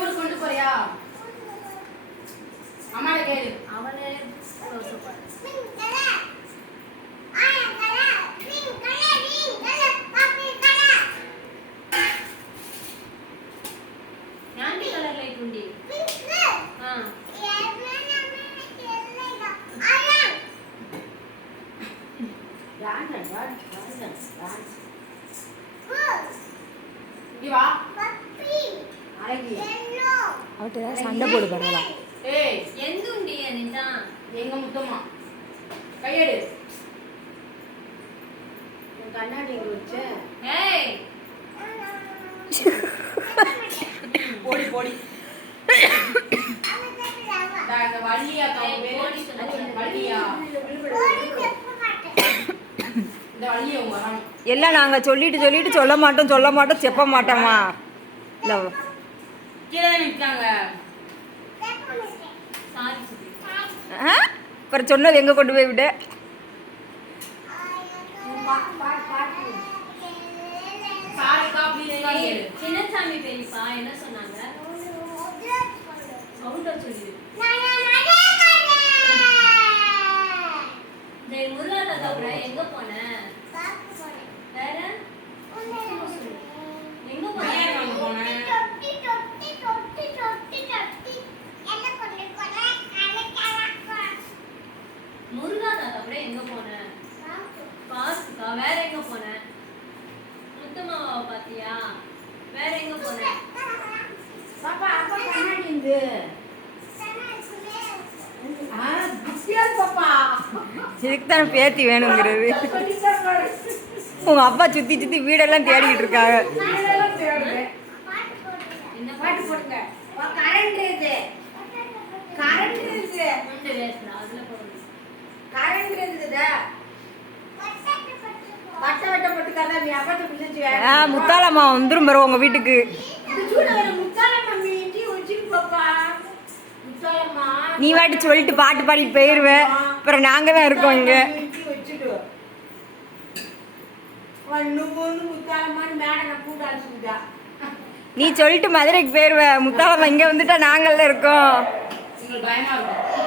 ஊருக்கு கொண்டு போறியா? அம்மாட்ட கேளு. அவளே சண்டை போடு பண்ணலாம். எங்க முத்தம்மா கையெடு. கண்ணாடி வச்ச போடி போடி வள்ளியா வள்ளியா இந்த வள்ளியா வரணும். எல்லாம் நாங்கள் சொல்லிட்டு சொல்ல மாட்டோம் செப்ப மாட்டோமா. இல்லை கீழே நிற்காங்க. அப்புறம் சொன்னது எங்கே கொண்டு போய் விட. சின்னசாமி பெரியப்பா என்ன சொன்னாங்க? முருகா தாத்தா கூட எங்க போன? வேற எங்க போன? முருகா தாத்தா கூட எங்க போன? பார்க்குக்கா. வேற எங்க போன? முத்தம்மாவை பாத்தியா? வேற எங்க போன? பாப்பா அப்பா கண்ணாடி இருந்து பாப்பா இதுக்கு தான் பேத்தி வேணுங்கிறது. உங்க அப்பா சுத்தி வீடெல்லாம் தேடிக்கிட்டு இருக்காங்க. என்ன பாட்டு போடுங்க. கரண்ட் இருக்கு. கரண்ட் இருக்கு. அதுல போடுங்க. கரண்ட் இருக்குதா? பட்ட வட்ட போட்டுக்காத நீ அப்பா பிடிச்சு முத்தாளம்மா வந்துரும் பாரு உங்க வீட்டுக்கு. நீ வாட்டி சொல்லிட்டு பாட்டு பாடிட்டு போயிருவேன். அப்புறம் நாங்க தான் இருக்கோம் இங்க. நீ சொல்லிட்டு மதுரைக்கு போயிருவ. முத்தாளம்மா இங்க வந்துட்டா நாங்கள்ல இருக்கோம். பயமா இருக்கும்.